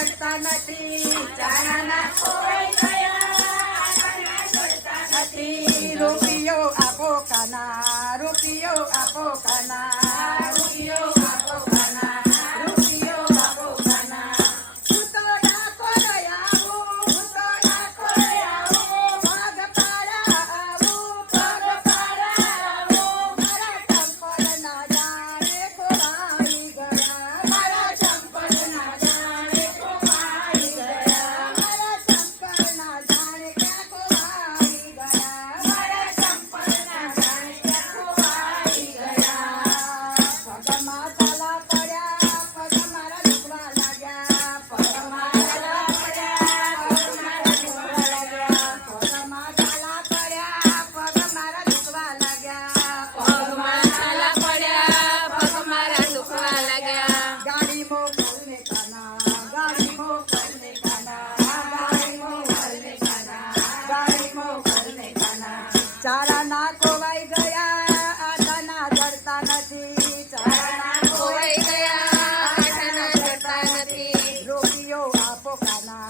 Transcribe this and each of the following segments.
જડતા નથી ચાના કોઈ ગયા નથી. રૂપિયો આપો કાના રૂપિયો આપો કાના 不敢呐、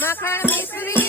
My Makamistri.